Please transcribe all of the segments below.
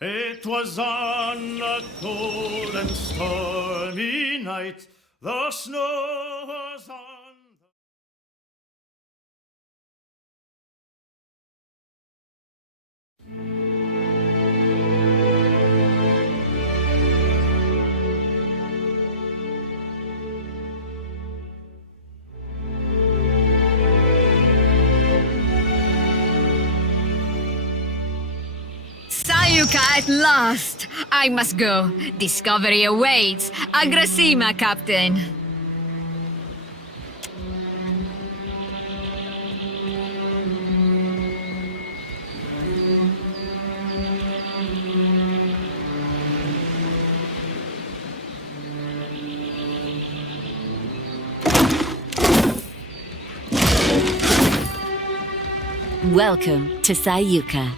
It was on a cold and stormy night, the snow was on. Sayuka at last! I must go. Discovery awaits. Agrasima, Captain. Welcome to Sayuka.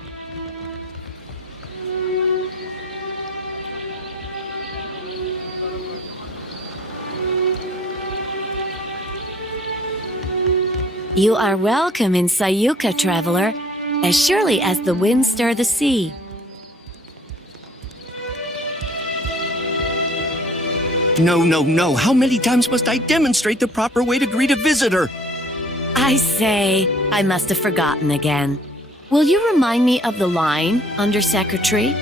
You are welcome in Sayuka, traveler, as surely as the winds stir the sea. No. How many times must I demonstrate the proper way to greet a visitor? I say, I must have forgotten again. Will you remind me of the line, Undersecretary?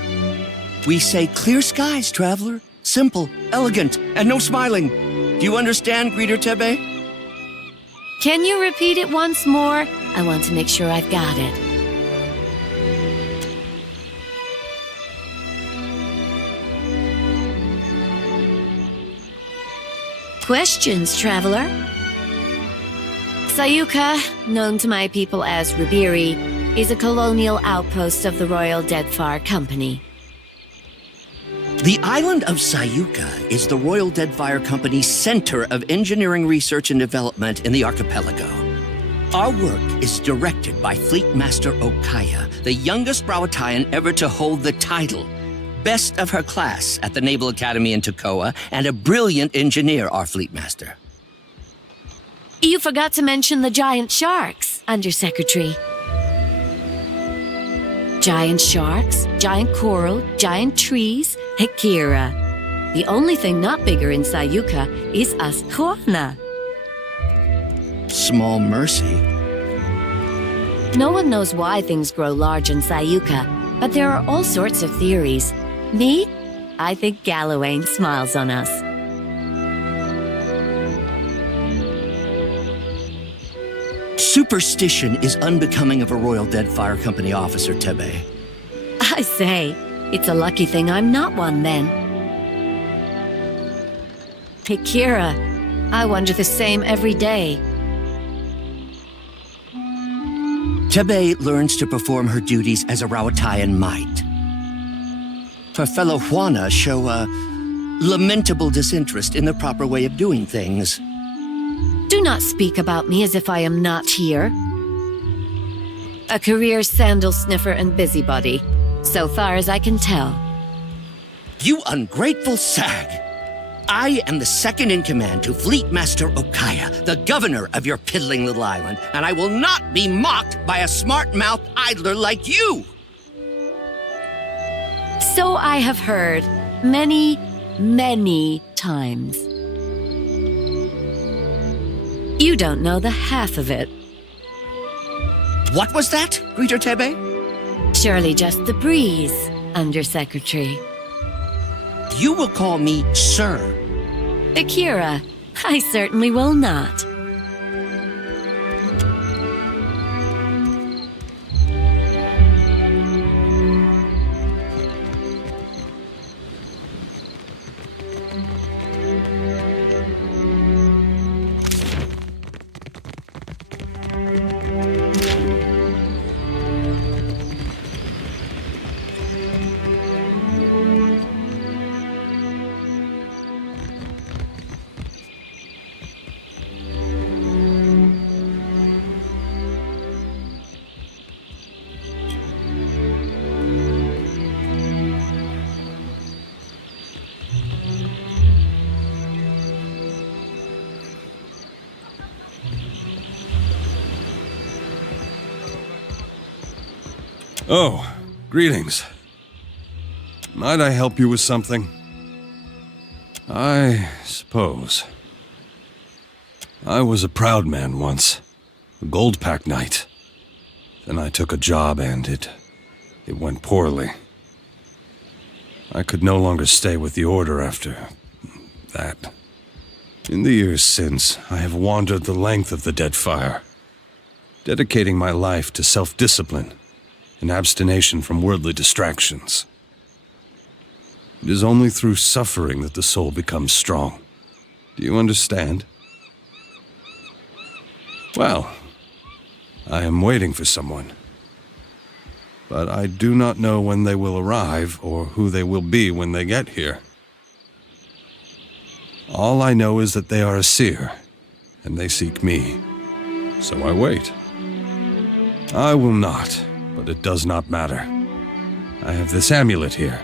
We say clear skies, traveler. Simple, elegant, and no smiling. Do you understand, Greeter Tebe? Can you repeat it once more? I want to make sure I've got it. Questions, traveler? Sayuka, known to my people as Ribiri, is a colonial outpost of the Royal Deadfire Company. The island of Sayuka is the Royal Deadfire Company's center of engineering research and development in the archipelago. Our work is directed by Fleet Master Okaya, the youngest Rawatayan ever to hold the title. Best of her class at the Naval Academy in Tokoa, and a brilliant engineer, our Fleet Master. You forgot to mention the giant sharks, Undersecretary. Giant sharks, giant coral, giant trees, Akira. The only thing not bigger in Sayuka is Asquana. Small mercy. No one knows why things grow large in Sayuka, but there are all sorts of theories. Me? I think Gallowayne smiles on us. Superstition is unbecoming of a Royal Deadfire Company officer, Tebe. I say, it's a lucky thing I'm not one then. Akira, I wonder the same every day. Tebe learns to perform her duties as a Rawatayan might. Her fellow Juana show a lamentable disinterest in the proper way of doing things. Do not speak about me as if I am not here. A career sandal sniffer and busybody, so far as I can tell. You ungrateful sag! I am the second in command to Fleet Master Okaya, the governor of your piddling little island, and I will not be mocked by a smart-mouthed idler like you! So I have heard many, many times. You don't know the half of it. What was that, Greeter Tebe? Surely just the breeze, Undersecretary. You will call me Sir. Akira, I certainly will not. Oh, greetings. Might I help you with something? I suppose. I was a proud man once. A gold pack knight. Then I took a job and it went poorly. I could no longer stay with the Order after that. In the years since, I have wandered the length of the Deadfire, dedicating my life to self-discipline and abstination from worldly distractions. It is only through suffering that the soul becomes strong. Do you understand? Well, I am waiting for someone. But I do not know when they will arrive or who they will be when they get here. All I know is that they are a seer, and they seek me. So I wait. I will not, but it does not matter. I have this amulet here,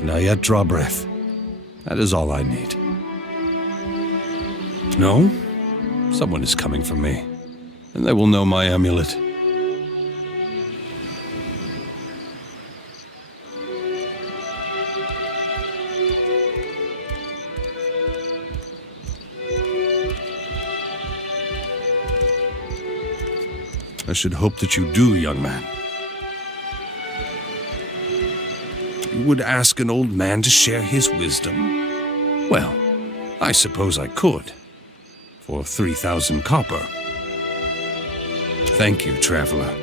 and I yet draw breath. That is all I need. No? Someone is coming for me, and they will know my amulet. I should hope that you do, young man. You would ask an old man to share his wisdom? Well, I suppose I could. For 3,000 copper. Thank you, traveler.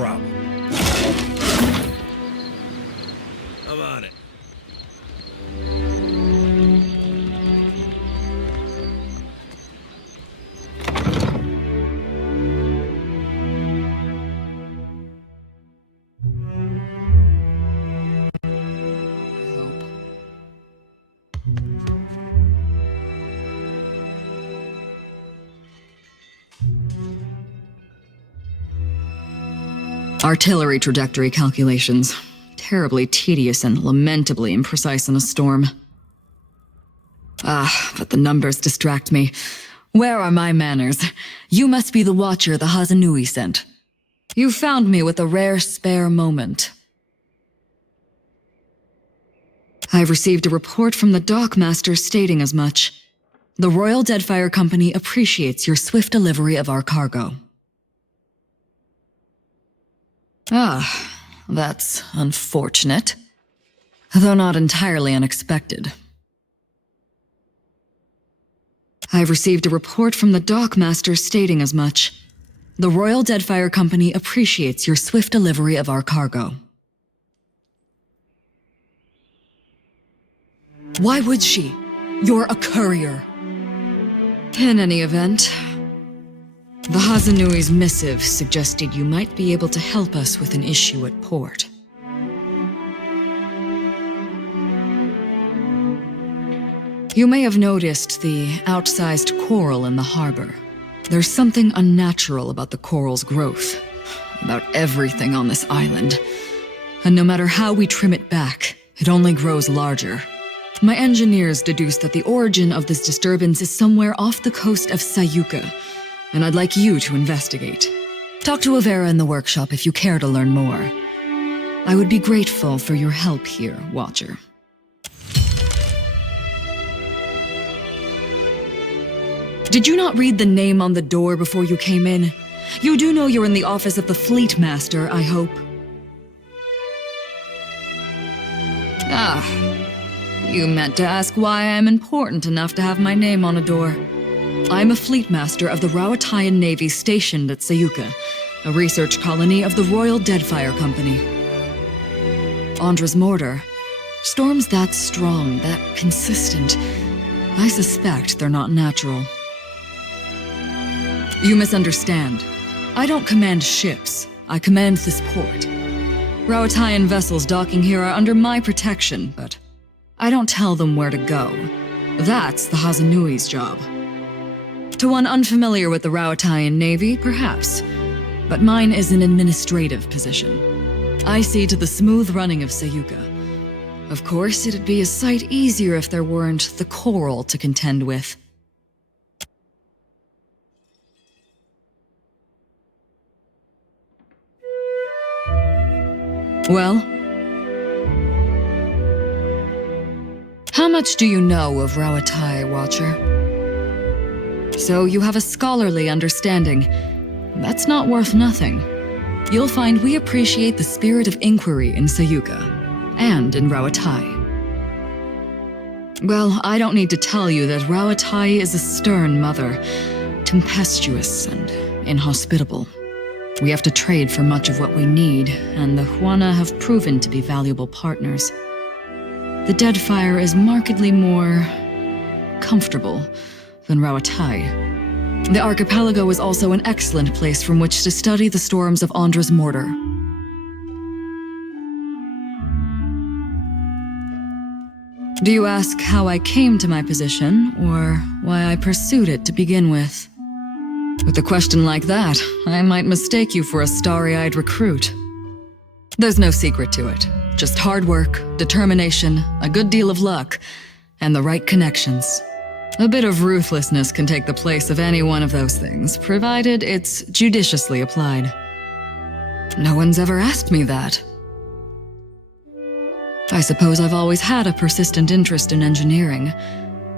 problem. I'm on it. Artillery trajectory calculations. Terribly tedious and lamentably imprecise in a storm. But the numbers distract me. Where are my manners? You must be the watcher the Hazanui sent. You found me with a rare spare moment. I've received a report from the dockmaster stating as much. The Royal Deadfire Company appreciates your swift delivery of our cargo. Ah, that's unfortunate. Though not entirely unexpected. I've received a report from the dockmaster stating as much. The Royal Deadfire Company appreciates your swift delivery of our cargo. Why would she? You're a courier. In any event, the Hazanui's missive suggested you might be able to help us with an issue at port. You may have noticed the outsized coral in the harbor. There's something unnatural about the coral's growth, about everything on this island. And no matter how we trim it back, it only grows larger. My engineers deduced that the origin of this disturbance is somewhere off the coast of Sayuka, and I'd like you to investigate. Talk to Avera in the workshop if you care to learn more. I would be grateful for your help here, Watcher. Did you not read the name on the door before you came in? You do know you're in the office of the Fleet Master, I hope. Ah, you meant to ask why I'm important enough to have my name on a door. I'm a Fleet Master of the Rawatayan Navy stationed at Sayuka, a research colony of the Royal Deadfire Company. Andra's mortar. Storms that strong, that consistent. I suspect they're not natural. You misunderstand. I don't command ships. I command this port. Rawatayan vessels docking here are under my protection, but I don't tell them where to go. That's the Hazanui's job. To one unfamiliar with the Rawatayan Navy, perhaps. But mine is an administrative position. I see to the smooth running of Sayuka. Of course, it'd be a sight easier if there weren't the coral to contend with. Well? How much do you know of Rawatai, Watcher? So you have a scholarly understanding. That's not worth nothing. You'll find we appreciate the spirit of inquiry in Sayuka, and in Rawatai. Well, I don't need to tell you that Rawatai is a stern mother, tempestuous and inhospitable. We have to trade for much of what we need, and the Huana have proven to be valuable partners. The Deadfire is markedly more comfortable than Rawatai. The archipelago is also an excellent place from which to study the storms of Andra's mortar. Do you ask how I came to my position, or why I pursued it to begin with? With a question like that, I might mistake you for a starry-eyed recruit. There's no secret to it. Just hard work, determination, a good deal of luck, and the right connections. A bit of ruthlessness can take the place of any one of those things, provided it's judiciously applied. No one's ever asked me that. I suppose I've always had a persistent interest in engineering.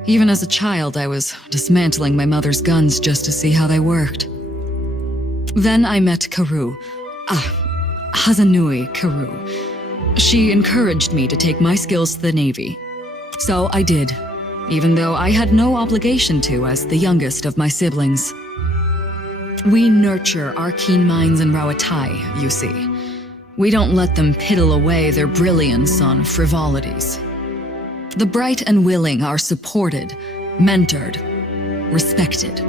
Even as a child, I was dismantling my mother's guns just to see how they worked. Then I met Karu. Hazanui Karu. She encouraged me to take my skills to the Navy. So I did, even though I had no obligation to as the youngest of my siblings. We nurture our keen minds in Rawatai, you see. We don't let them piddle away their brilliance on frivolities. The bright and willing are supported, mentored, respected.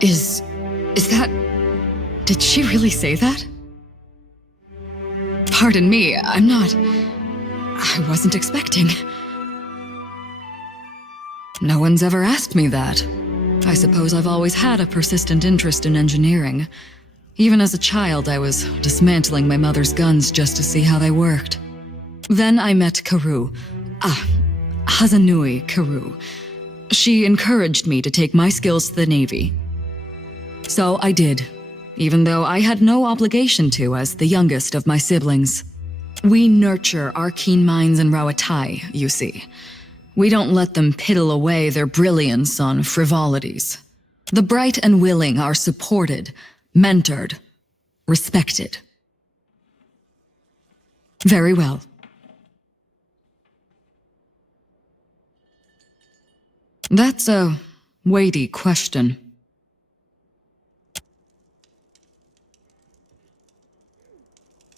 Is that... Did she really say that? Pardon me, I wasn't expecting. No one's ever asked me that. I suppose I've always had a persistent interest in engineering. Even as a child, I was dismantling my mother's guns just to see how they worked. Then I met Karu. Hazanui Karu. She encouraged me to take my skills to the Navy. So I did, even though I had no obligation to as the youngest of my siblings. We nurture our keen minds in Rawatai, you see. We don't let them piddle away their brilliance on frivolities. The bright and willing are supported, mentored, respected. Very well. That's a weighty question.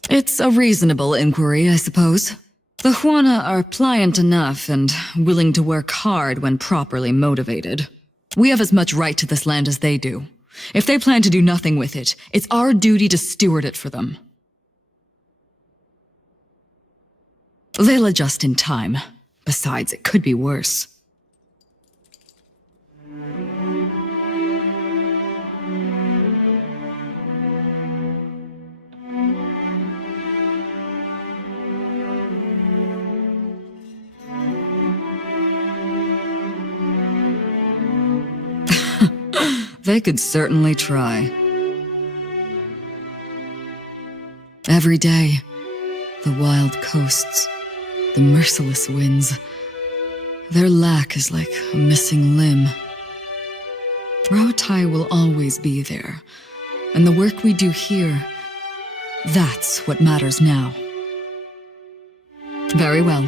It's a reasonable inquiry, I suppose. The Huana are pliant enough and willing to work hard when properly motivated. We have as much right to this land as they do. If they plan to do nothing with it, it's our duty to steward it for them. They'll adjust in time. Besides, it could be worse. They could certainly try. Every day, the wild coasts, the merciless winds. Their lack is like a missing limb. Rauatai will always be there, and the work we do here, that's what matters now. Very well.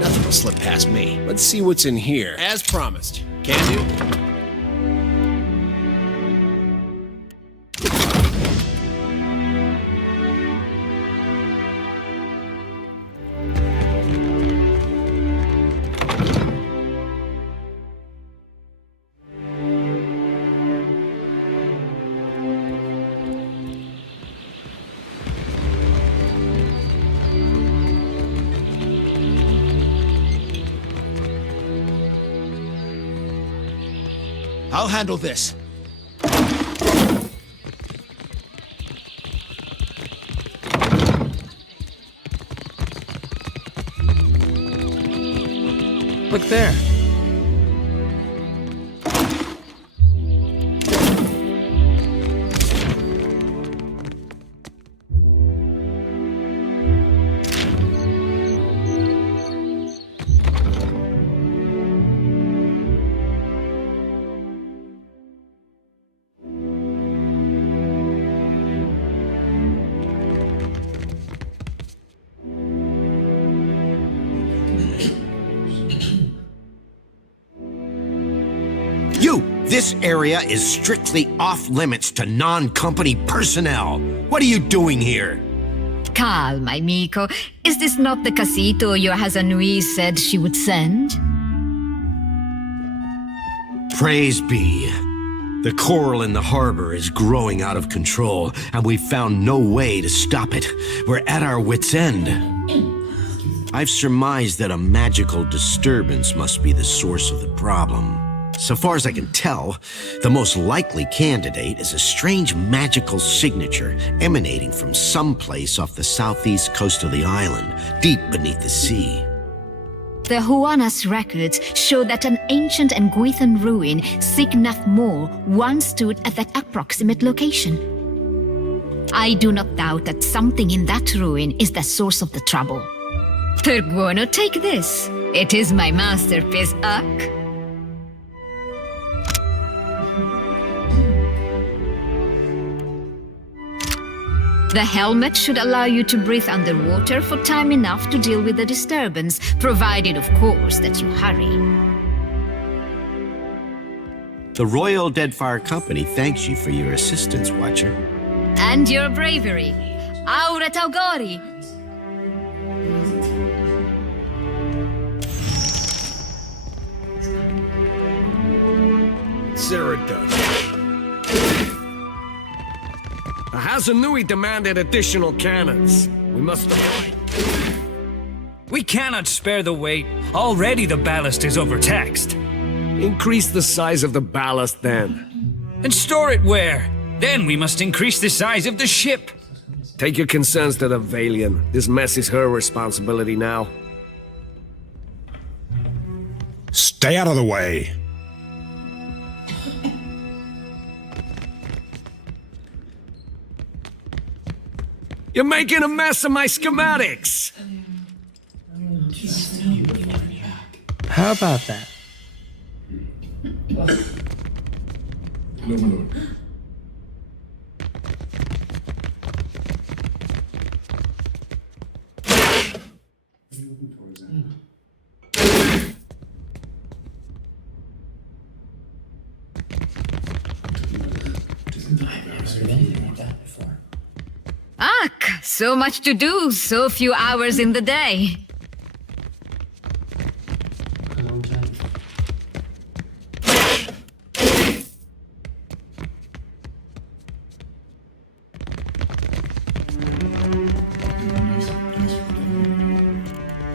Nothing will slip past me. Let's see what's in here. As promised. Can do. I'll handle this. Look there. This area is strictly off-limits to non-company personnel. What are you doing here? Calma, amico. Is this not the casito your Hazanui said she would send? Praise be. The coral in the harbor is growing out of control, and we've found no way to stop it. We're at our wits' end. I've surmised that a magical disturbance must be the source of the problem. So far as I can tell, the most likely candidate is a strange magical signature emanating from someplace off the southeast coast of the island, deep beneath the sea. The Huana's records show that an ancient and Guithan ruin, Signaf Mor, once stood at that approximate location. I do not doubt that something in that ruin is the source of the trouble. Perguono, take this. It is my masterpiece, Uck. The helmet should allow you to breathe underwater for time enough to deal with the disturbance, provided, of course, that you hurry. The Royal Deadfire Company thanks you for your assistance, Watcher. And your bravery. Aura Taugori! Sarah does. Hazanui demanded additional cannons. We must avoid. We cannot spare the weight. Already the ballast is overtaxed. Increase the size of the ballast then. And store it where? Then we must increase the size of the ship. Take your concerns to the Valian. This mess is her responsibility now. Stay out of the way. You're making a mess of my schematics! How about that? Ugh, so much to do, so few hours in the day.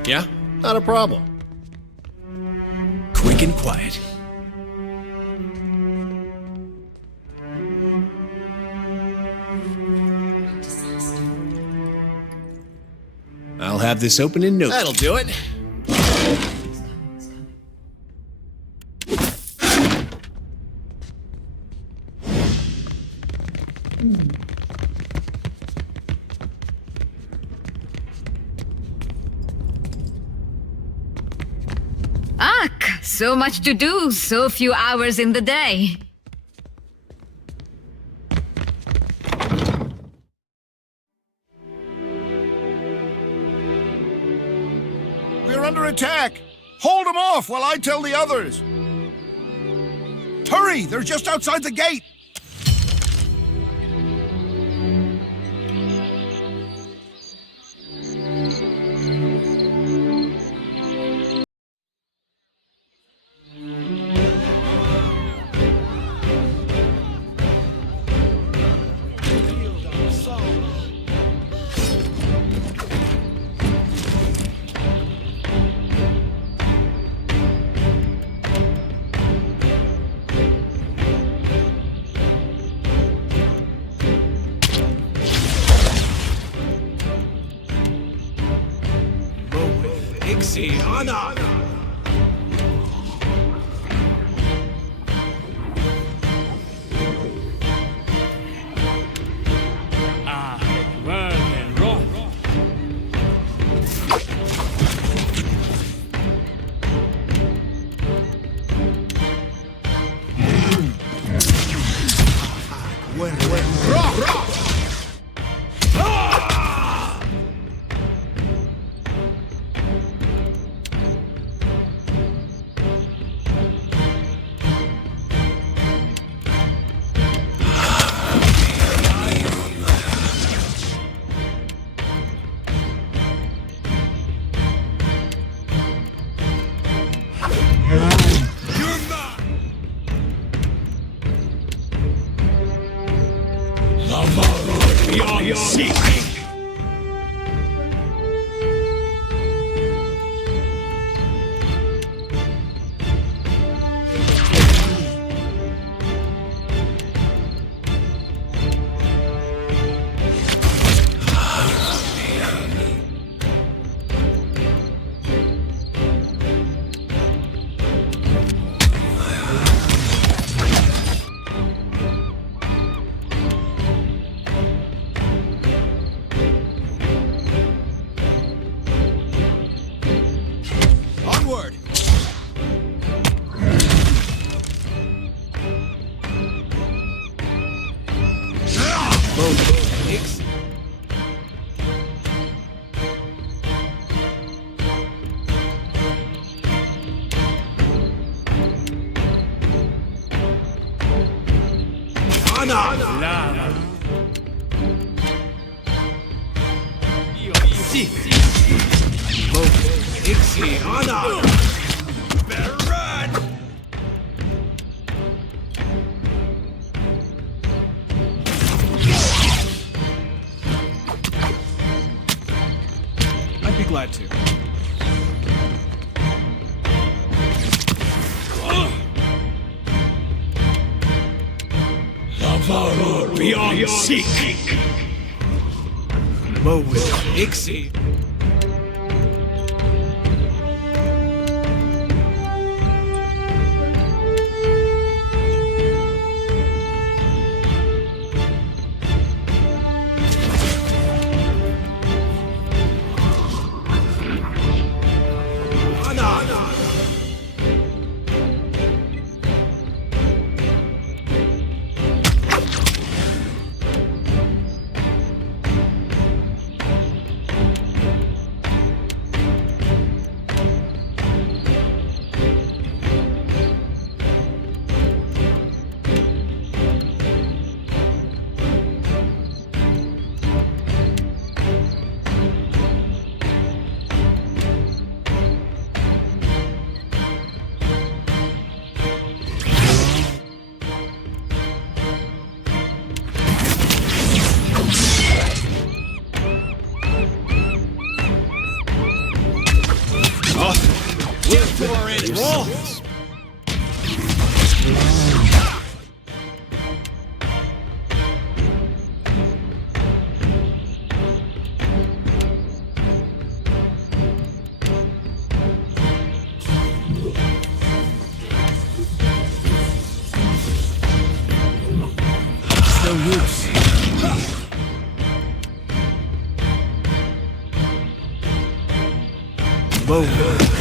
Yeah? Not a problem. Quick and quiet. I'll have this open in no. That'll do it. Ugh, so much to do, so few hours in the day. We're under attack! Hold them off while I tell the others! Hurry! They're just outside the gate! I'd be glad to. Valor beyond seek. Mowil Ixie.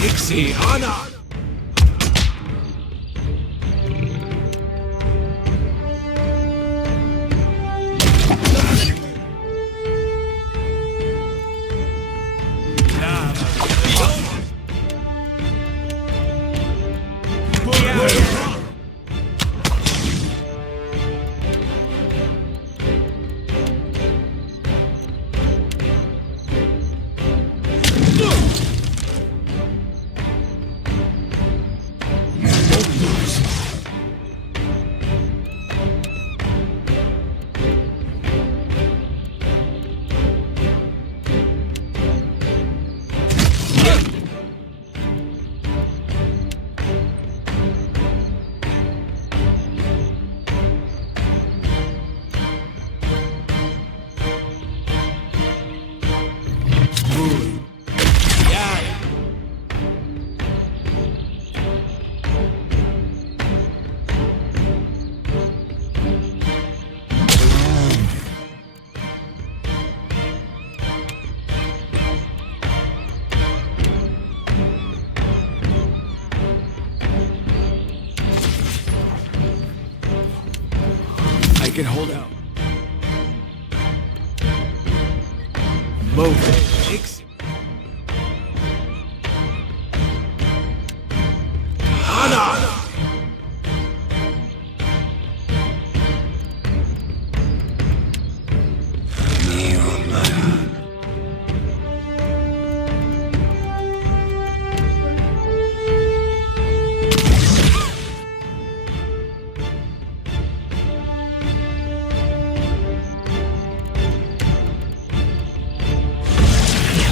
Ixie, Anna! I can hold out. Move it. Anna!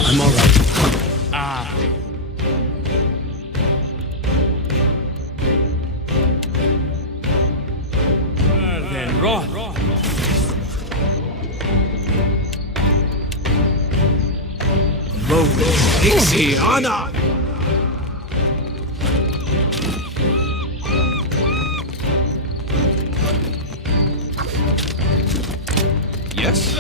I'm all right. Then run. Move it. Ixie, Anna! Yes.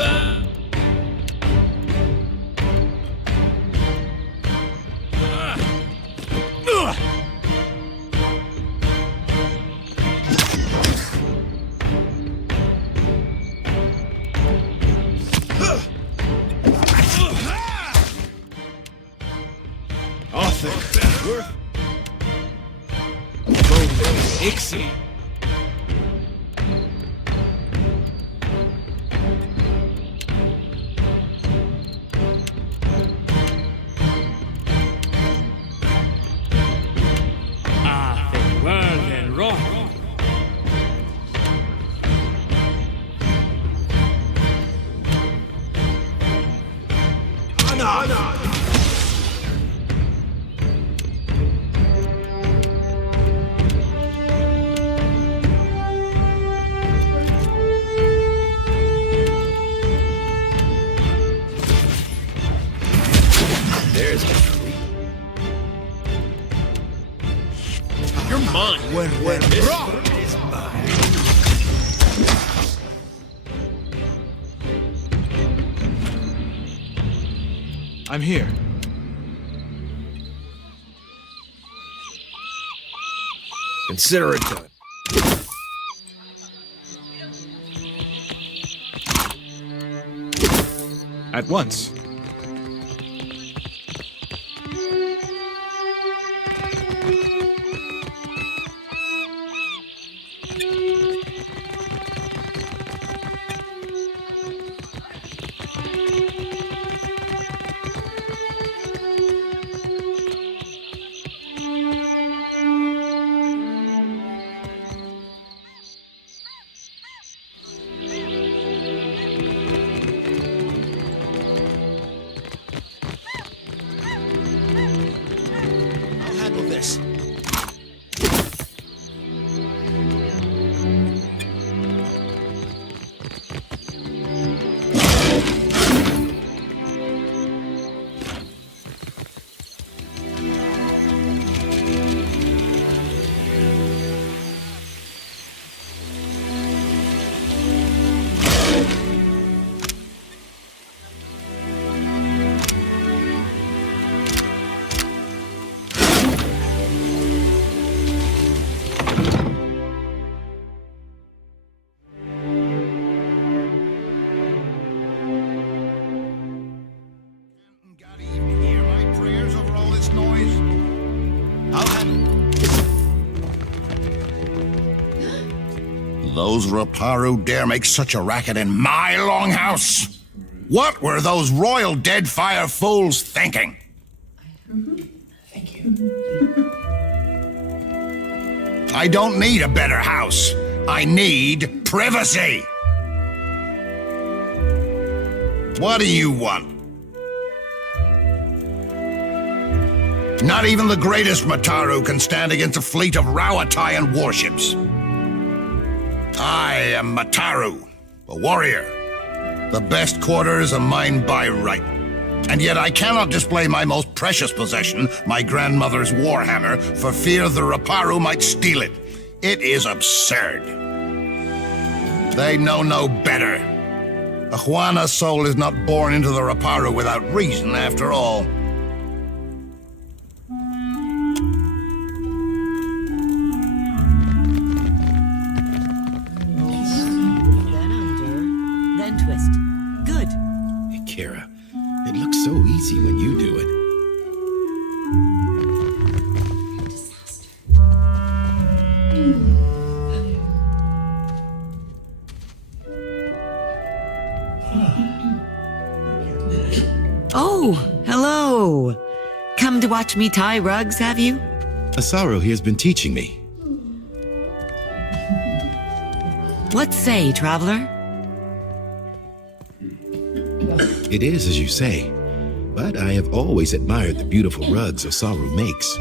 Arthur. Ixie. Well, then run. Anna! There's a treat. You're mine. When this is mine. I'm here. Consider it done. At once. This. Those Raparu dare make such a racket in my longhouse? What were those royal Deadfire fools thinking? Thank you. I don't need a better house. I need privacy. What do you want? Not even the greatest Mataru can stand against a fleet of Rawatayan warships. I am Mataru, a warrior. The best quarters are mine by right. And yet I cannot display my most precious possession, my grandmother's warhammer, for fear the Raparu might steal it. It is absurd. They know no better. A Huana soul is not born into the Raparu without reason, after all. It looks so easy when you do it. Oh, hello. Come to watch me tie rugs, have you? Asaro here's been teaching me. What say, traveler? It is as you say, but I have always admired the beautiful rugs Osaru makes.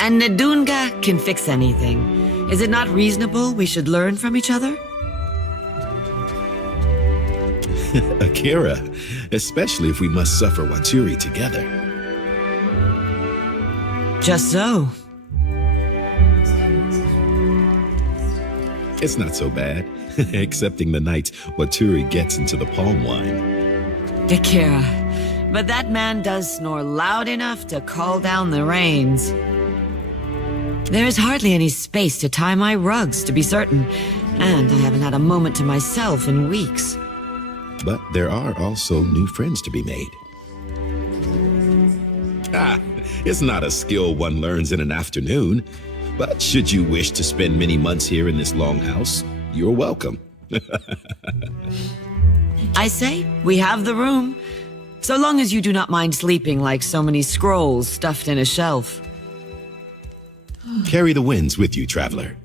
And Nadunga can fix anything. Is it not reasonable we should learn from each other? Akira, especially if we must suffer Waturi together. Just so. It's not so bad, excepting the nights Waturi gets into the palm wine. Akira, but that man does snore loud enough to call down the rains. There is hardly any space to tie my rugs, to be certain, and I haven't had a moment to myself in weeks. But there are also new friends to be made. It's not a skill one learns in an afternoon, but should you wish to spend many months here in this longhouse, you're welcome. I say, we have the room, so long as you do not mind sleeping like so many scrolls stuffed in a shelf. Carry the winds with you, traveler.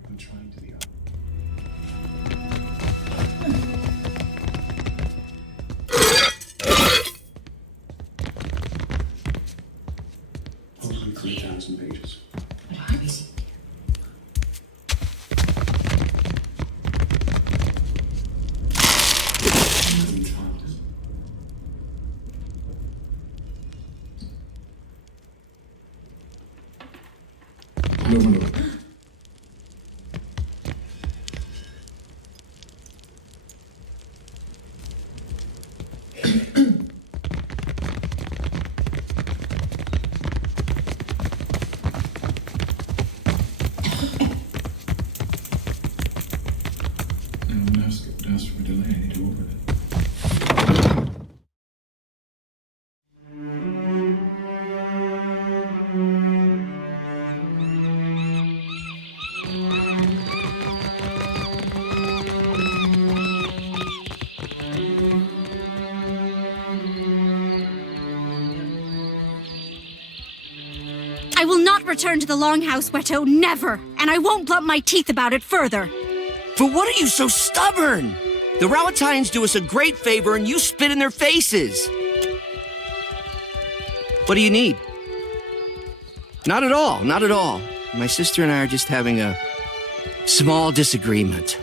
I will not return to the Longhouse, Weto, never! And I won't blunt my teeth about it further! But what are you so stubborn? The Rawatayans do us a great favor and you spit in their faces. What do you need? Not at all, not at all. My sister and I are just having a small disagreement.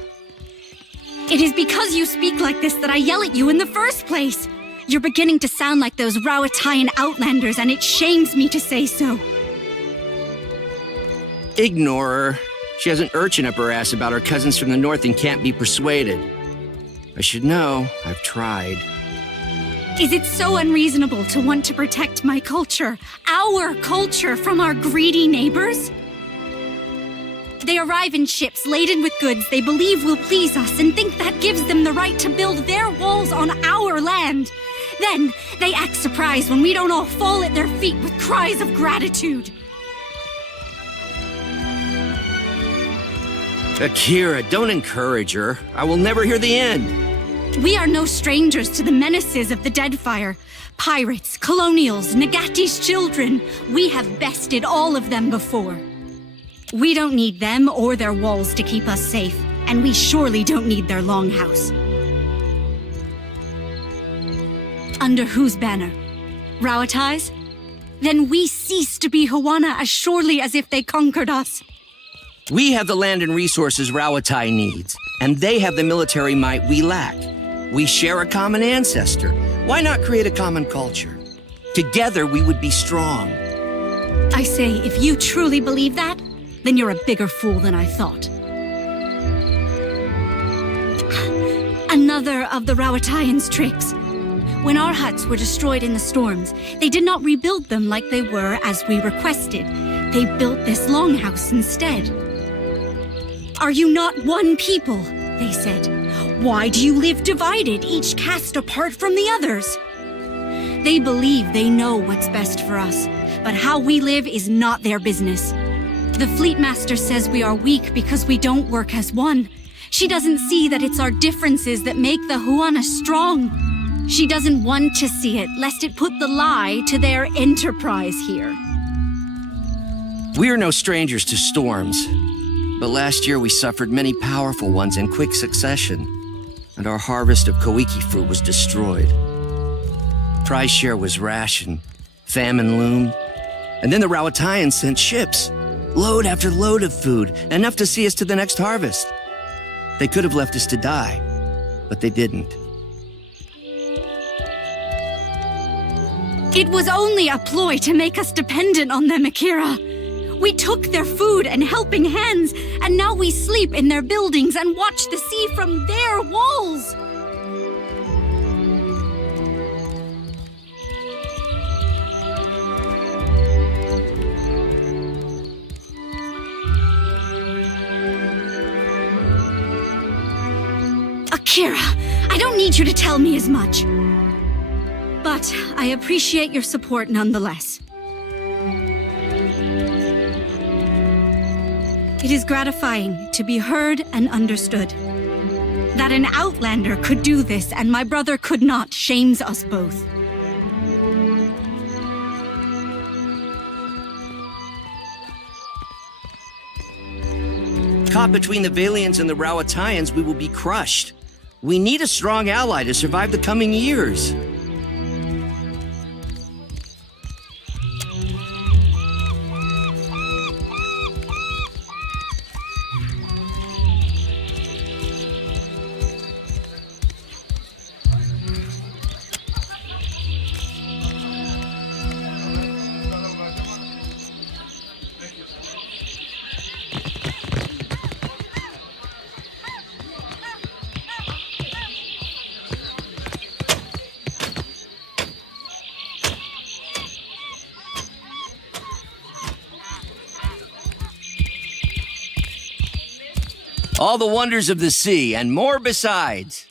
It is because you speak like this that I yell at you in the first place! You're beginning to sound like those Rawatayan outlanders, and it shames me to say so. Ignore her. She has an urchin up her ass about her cousins from the north and can't be persuaded. I should know. I've tried. Is it so unreasonable to want to protect my culture, our culture, from our greedy neighbors? They arrive in ships laden with goods they believe will please us and think that gives them the right to build their walls on our land. Then they act surprised when we don't all fall at their feet with cries of gratitude. Akira, don't encourage her. I will never hear the end. We are no strangers to the menaces of the Deadfire. Pirates, colonials, Nagati's children. We have bested all of them before. We don't need them or their walls to keep us safe, and we surely don't need their longhouse. Under whose banner? Rawatai's? Then we cease to be Huana as surely as if they conquered us. We have the land and resources Rawatai needs, and they have the military might we lack. We share a common ancestor. Why not create a common culture? Together we would be strong. I say, if you truly believe that, then you're a bigger fool than I thought. Another of the Rawataians' tricks. When our huts were destroyed in the storms, they did not rebuild them like they were as we requested. They built this longhouse instead. Are you not one people? They said. Why do you live divided, each caste apart from the others? They believe they know what's best for us, but how we live is not their business. The Fleet Master says we are weak because we don't work as one. She doesn't see that it's our differences that make the Huana strong. She doesn't want to see it, lest it put the lie to their enterprise here. We are no strangers to storms, but last year we suffered many powerful ones in quick succession, and our harvest of Koiki fruit was destroyed. Prize share was rationed, famine loomed, and then the Rawatayans sent ships, load after load of food, enough to see us to the next harvest. They could have left us to die, but they didn't. It was only a ploy to make us dependent on them, Akira. We took their food and helping hands, and now we sleep in their buildings and watch the sea from their walls. Akira, I don't need you to tell me as much. But I appreciate your support nonetheless. It is gratifying to be heard and understood. That an outlander could do this and my brother could not shames us both. Caught between the Valians and the Rawatayans, we will be crushed. We need a strong ally to survive the coming years. All the wonders of the sea and more besides.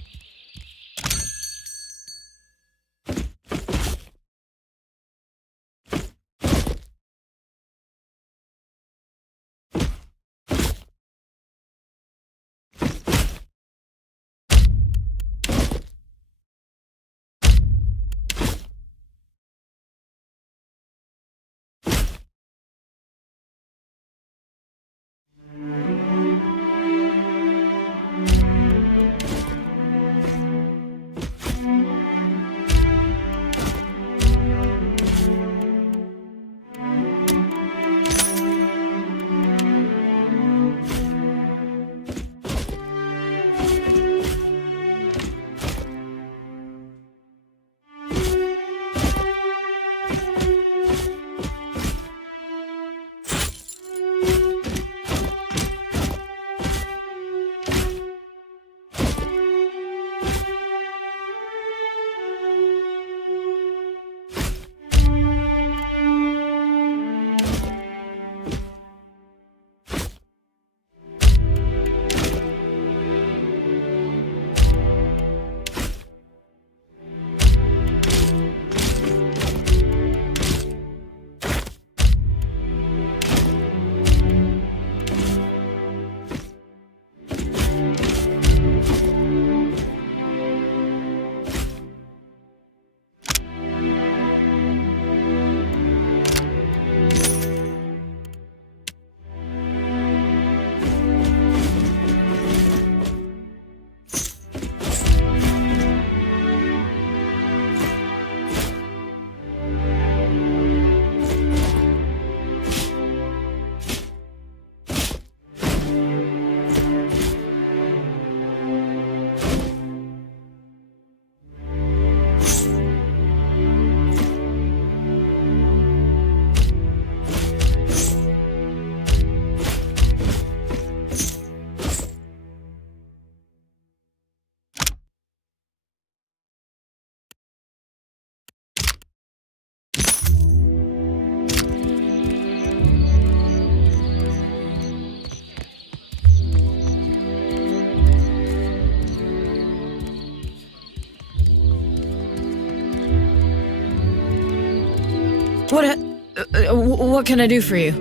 What can I do for you?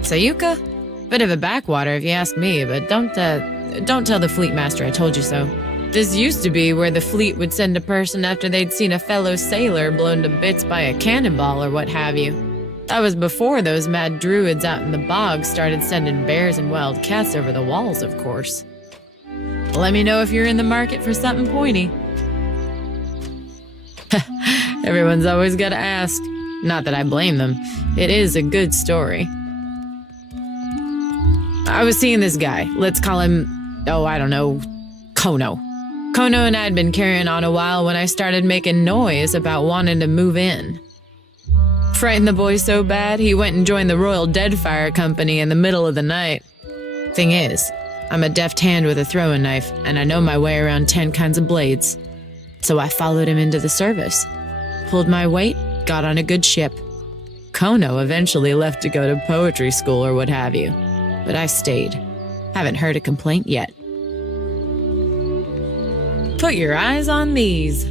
Sayuka? Bit of a backwater if you ask me, but don't tell the fleet master I told you so. This used to be where the fleet would send a person after they'd seen a fellow sailor blown to bits by a cannonball or what have you. That was before those mad druids out in the bog started sending bears and wild cats over the walls, of course. Let me know if you're in the market for something pointy. Everyone's always gotta ask. Not that I blame them. It is a good story. I was seeing this guy. Let's call him, I don't know, Kono. Kono and I had been carrying on a while when I started making noise about wanting to move in. Frightened the boy so bad, he went and joined the Royal Deadfire Company in the middle of the night. Thing is, I'm a deft hand with a throwing knife, and I know my way around 10 kinds of blades. So I followed him into the service. Pulled my weight, got on a good ship. Kono eventually left to go to poetry school or what have you. But I stayed. Haven't heard a complaint yet. Put your eyes on these.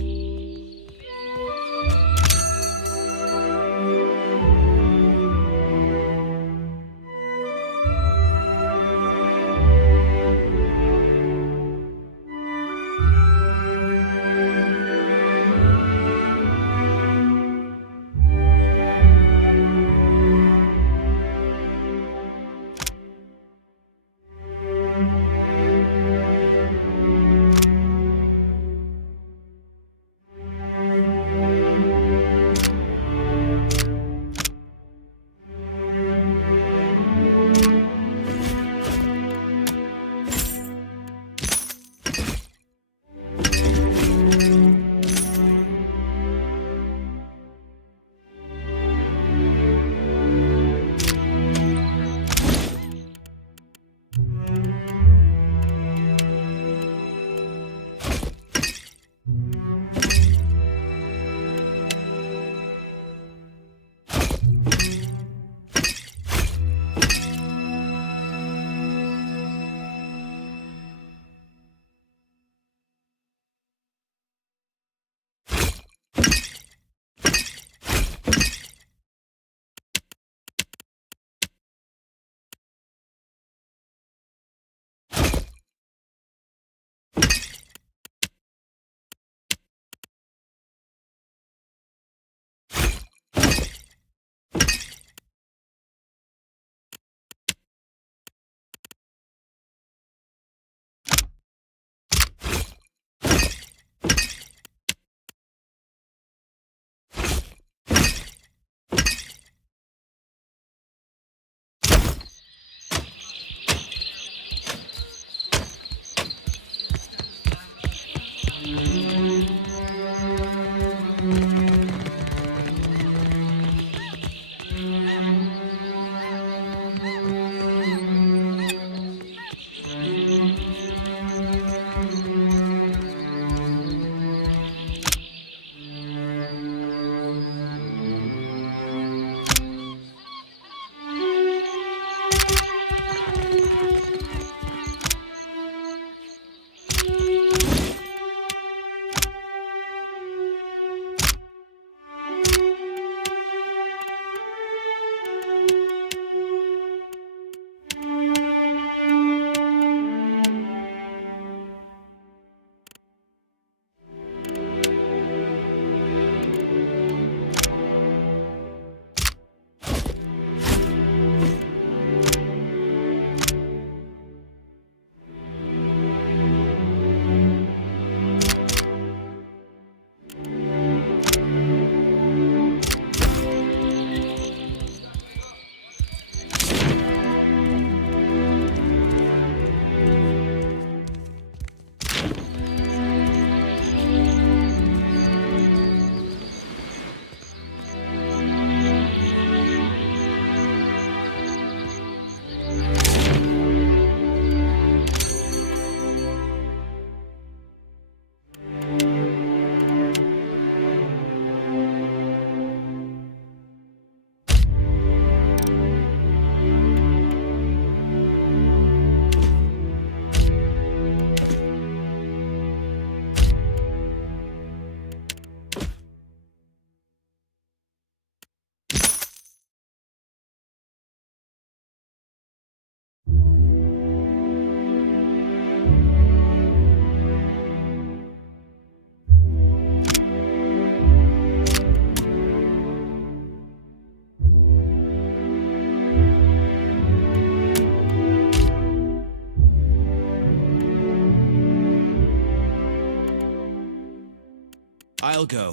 I'll go.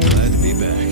Glad to be back.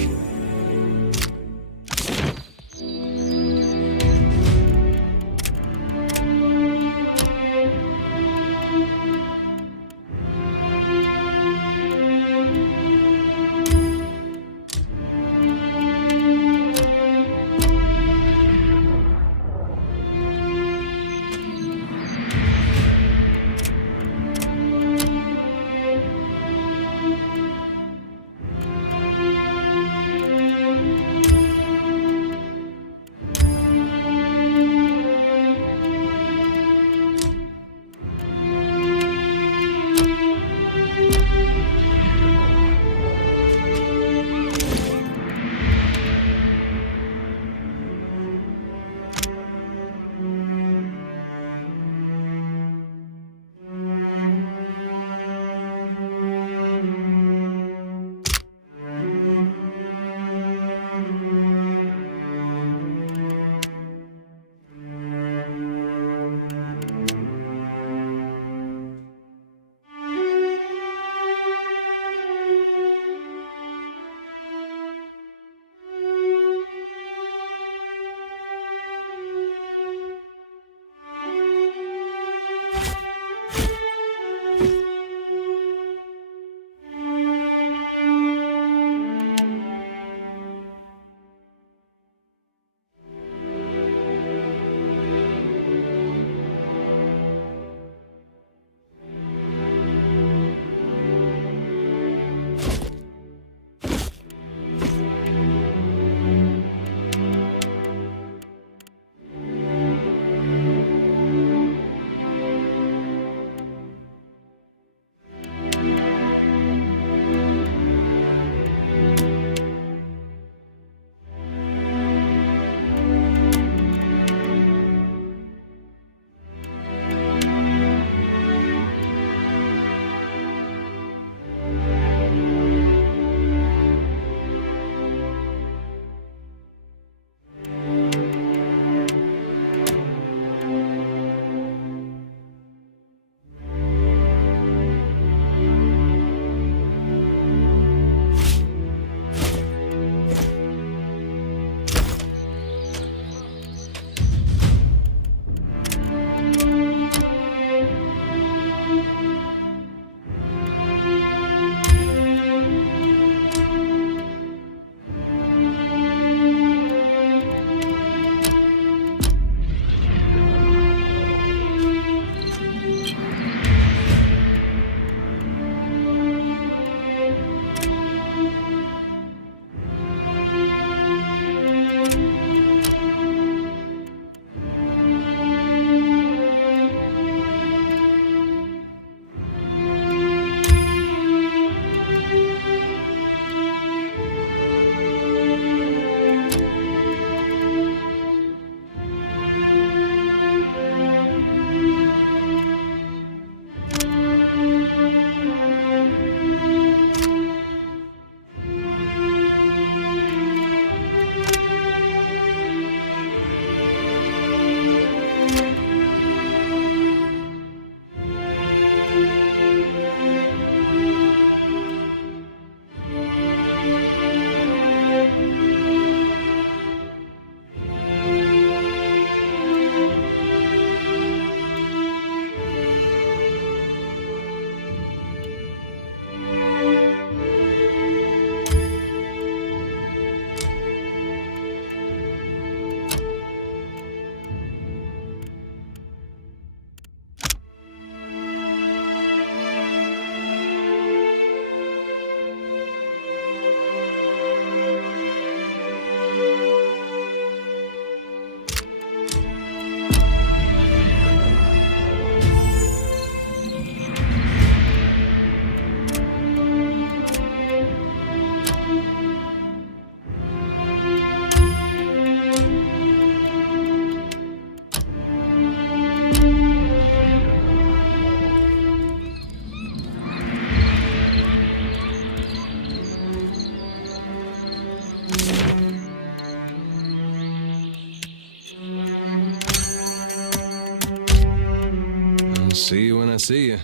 I'll see you when I see you.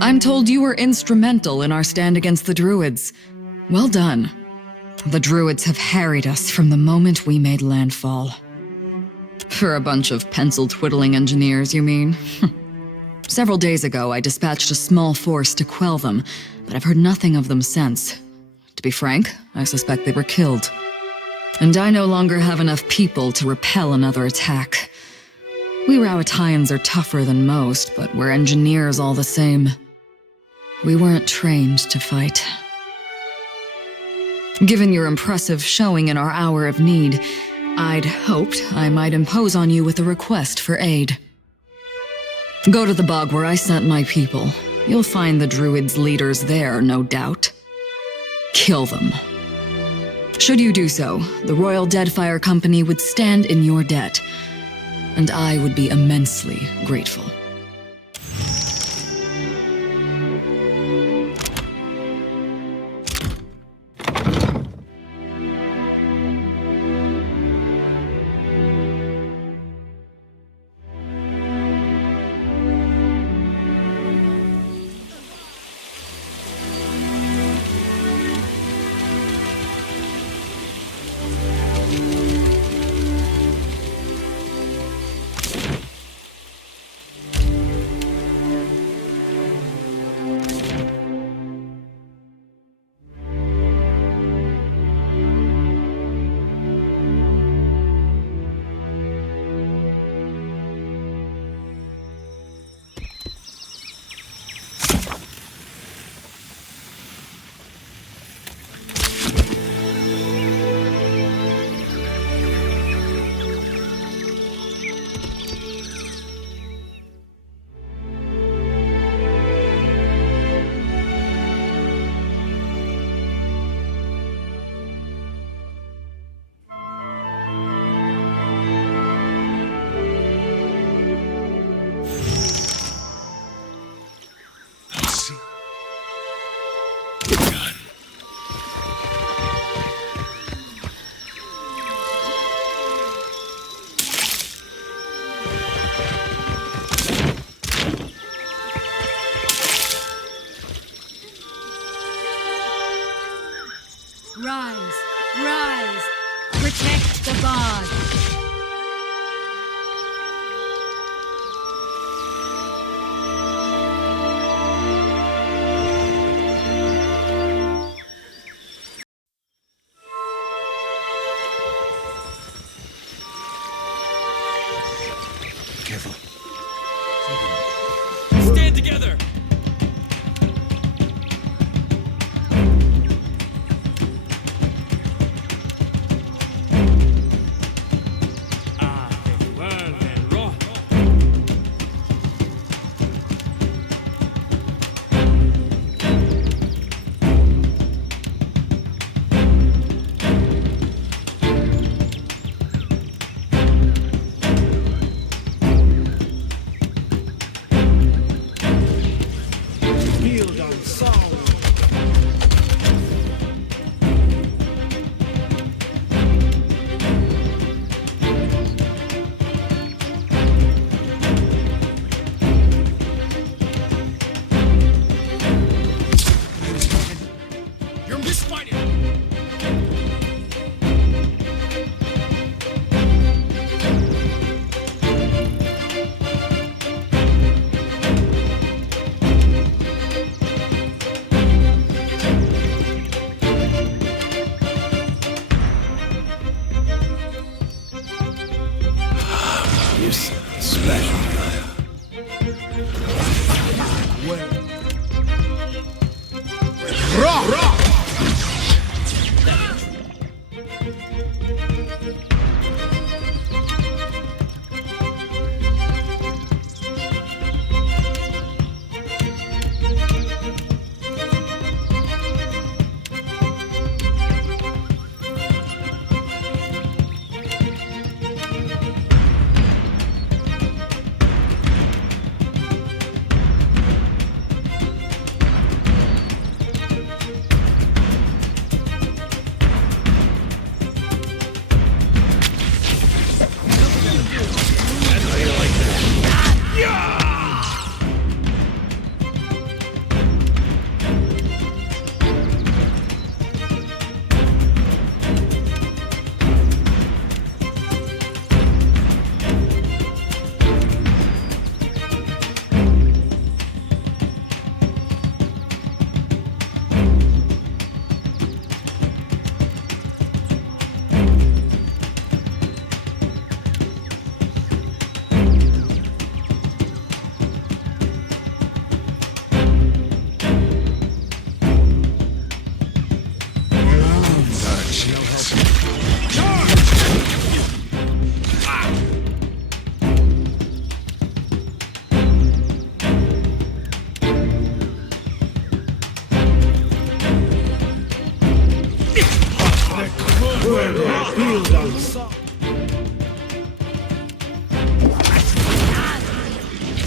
I'm told you were instrumental in our stand against the druids. Well done. The druids have harried us from the moment we made landfall. For a bunch of pencil-twiddling engineers, you mean? Several days ago, I dispatched a small force to quell them, but I've heard nothing of them since. To be frank, I suspect they were killed. And I no longer have enough people to repel another attack. We Rowattians are tougher than most, but we're engineers all the same. We weren't trained to fight. Given your impressive showing in our hour of need, I'd hoped I might impose on you with a request for aid. Go to the bog where I sent my people. You'll find the druids' leaders there, no doubt. Kill them. Should you do so, the Royal Deadfire Company would stand in your debt, and I would be immensely grateful. Rise, rise, protect the bard. Careful. Stand together! You're special.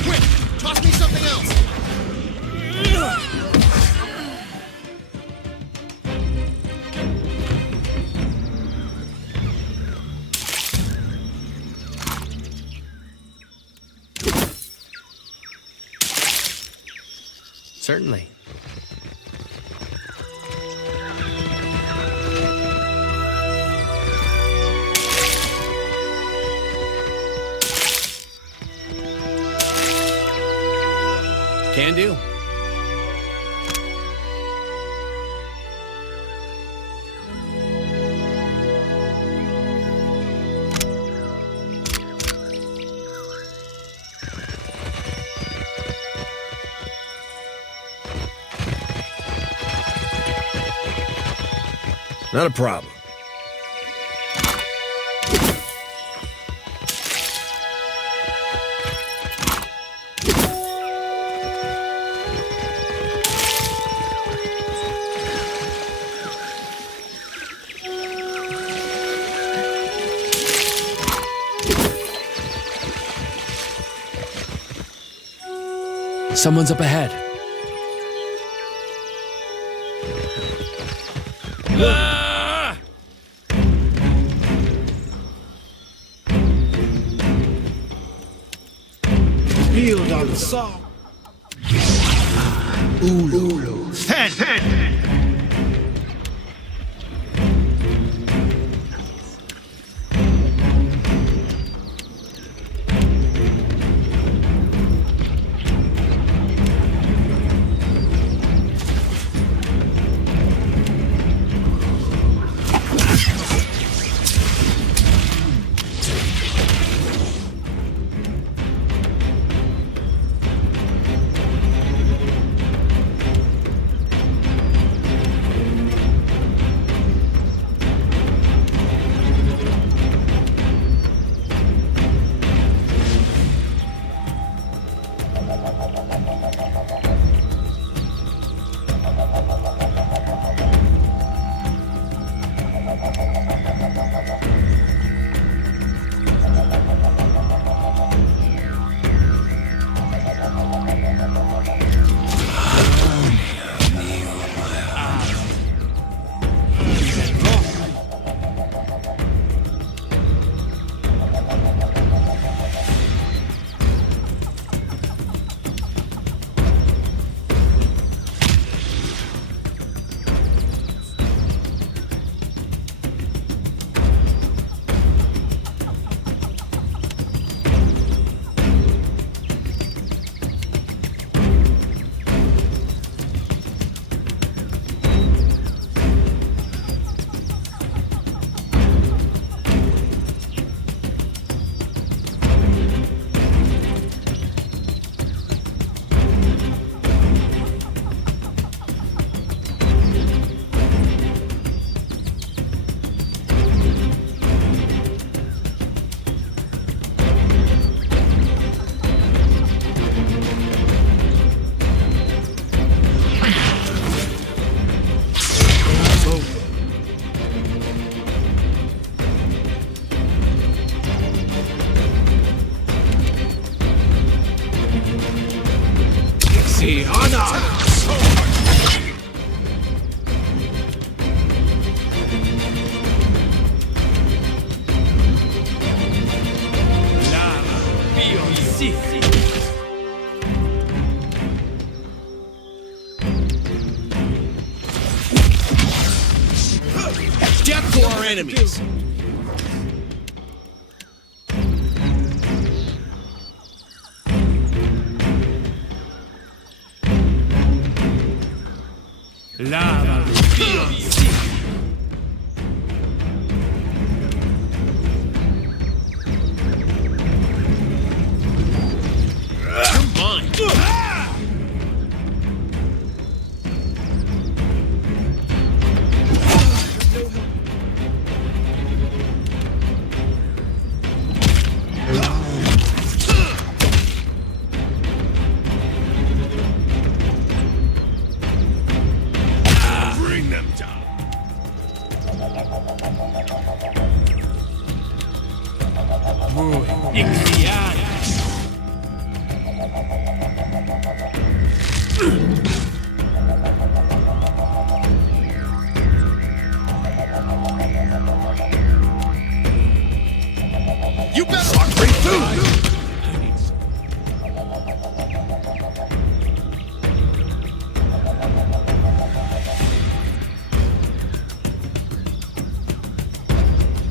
Quick! Toss me something else! Certainly. Can do. Not a problem. Someone's up ahead. Build on the saw. Ulu. me honor! Death to our enemies! Lava, Bring them down! You better walk right through!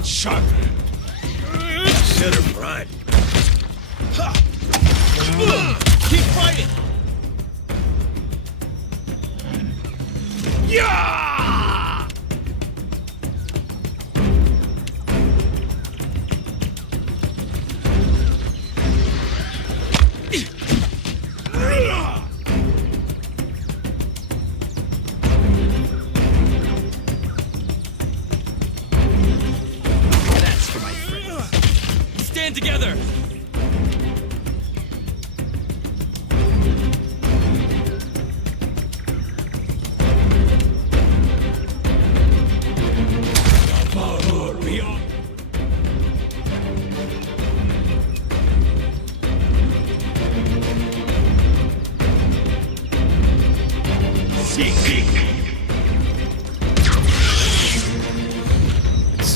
Sharp! Should have run. Keep fighting! Yeah! That's for my friends. stand together!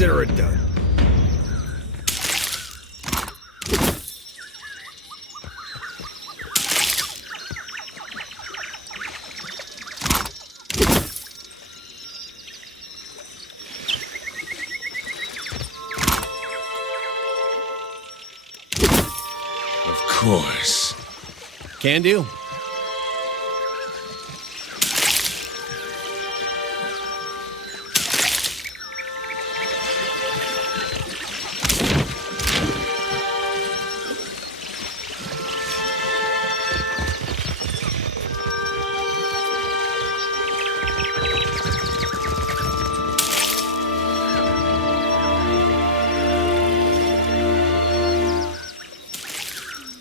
Consider it done. Of course. Can do.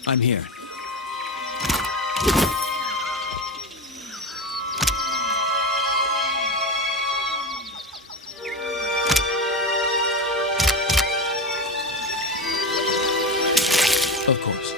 I'm here. Of course.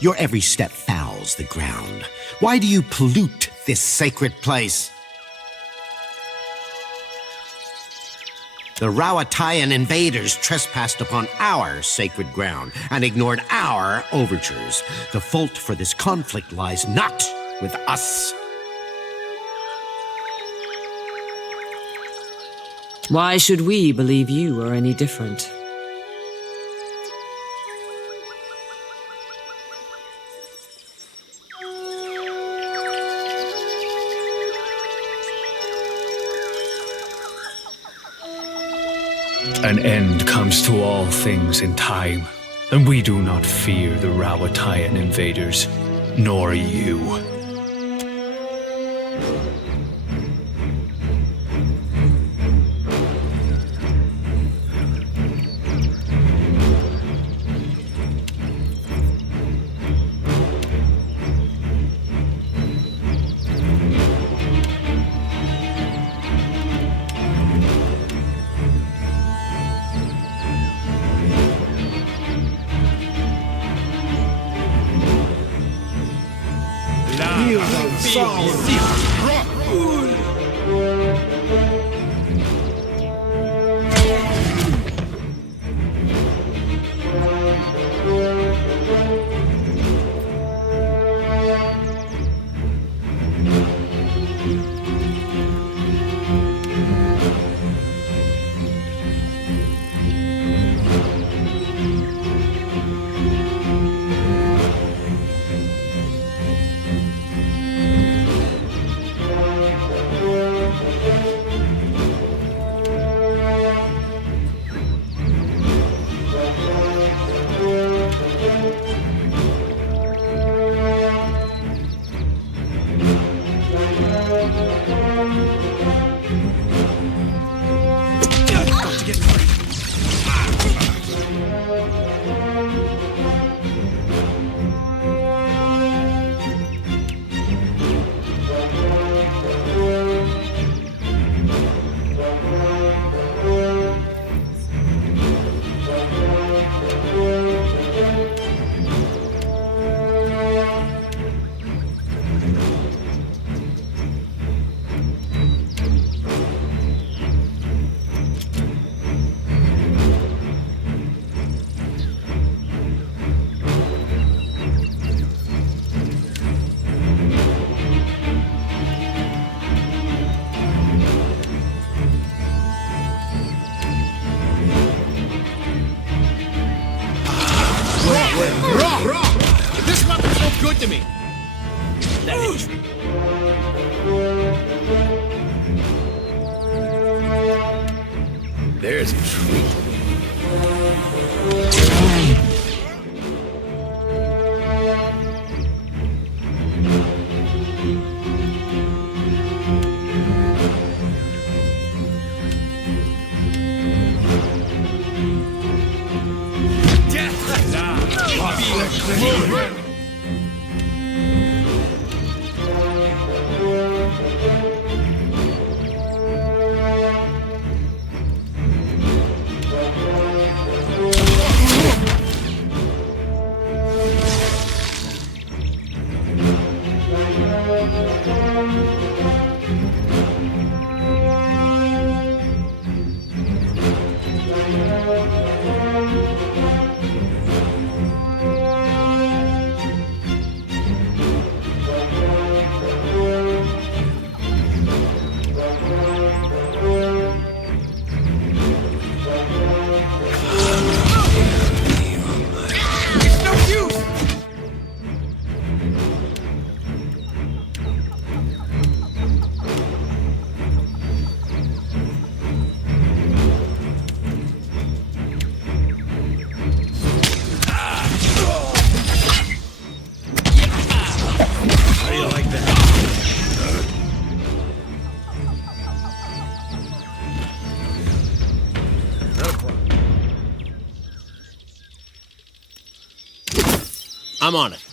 Your every step fouls the ground. Why do you pollute this sacred place? The Rawatayan invaders trespassed upon our sacred ground and ignored our overtures. The fault for this conflict lies not with us. Why should we believe you are any different? An end comes to all things in time, and we do not fear the Rawatayan invaders, nor you. This weapon's no good to me! That is. There's a treat. I'm on it.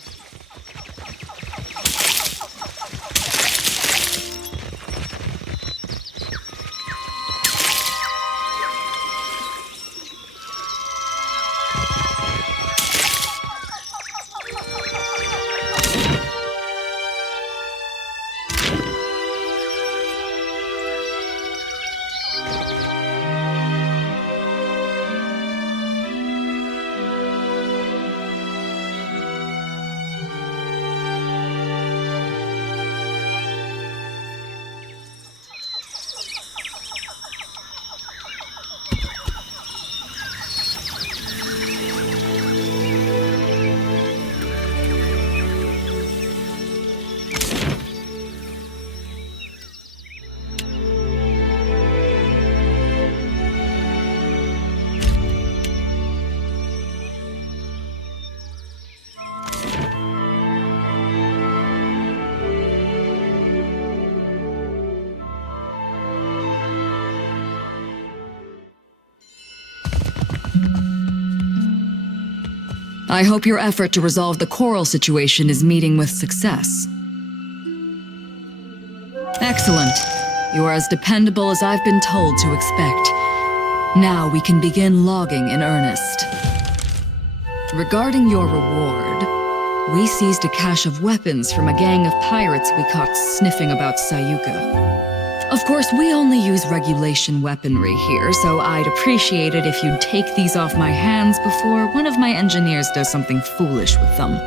I hope your effort to resolve the coral situation is meeting with success. Excellent. You are as dependable as I've been told to expect. Now we can begin logging in earnest. Regarding your reward, we seized a cache of weapons from a gang of pirates we caught sniffing about Sayuka. Of course, we only use regulation weaponry here, so I'd appreciate it if you'd take these off my hands before one of my engineers does something foolish with them.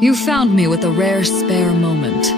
You found me with a rare spare moment.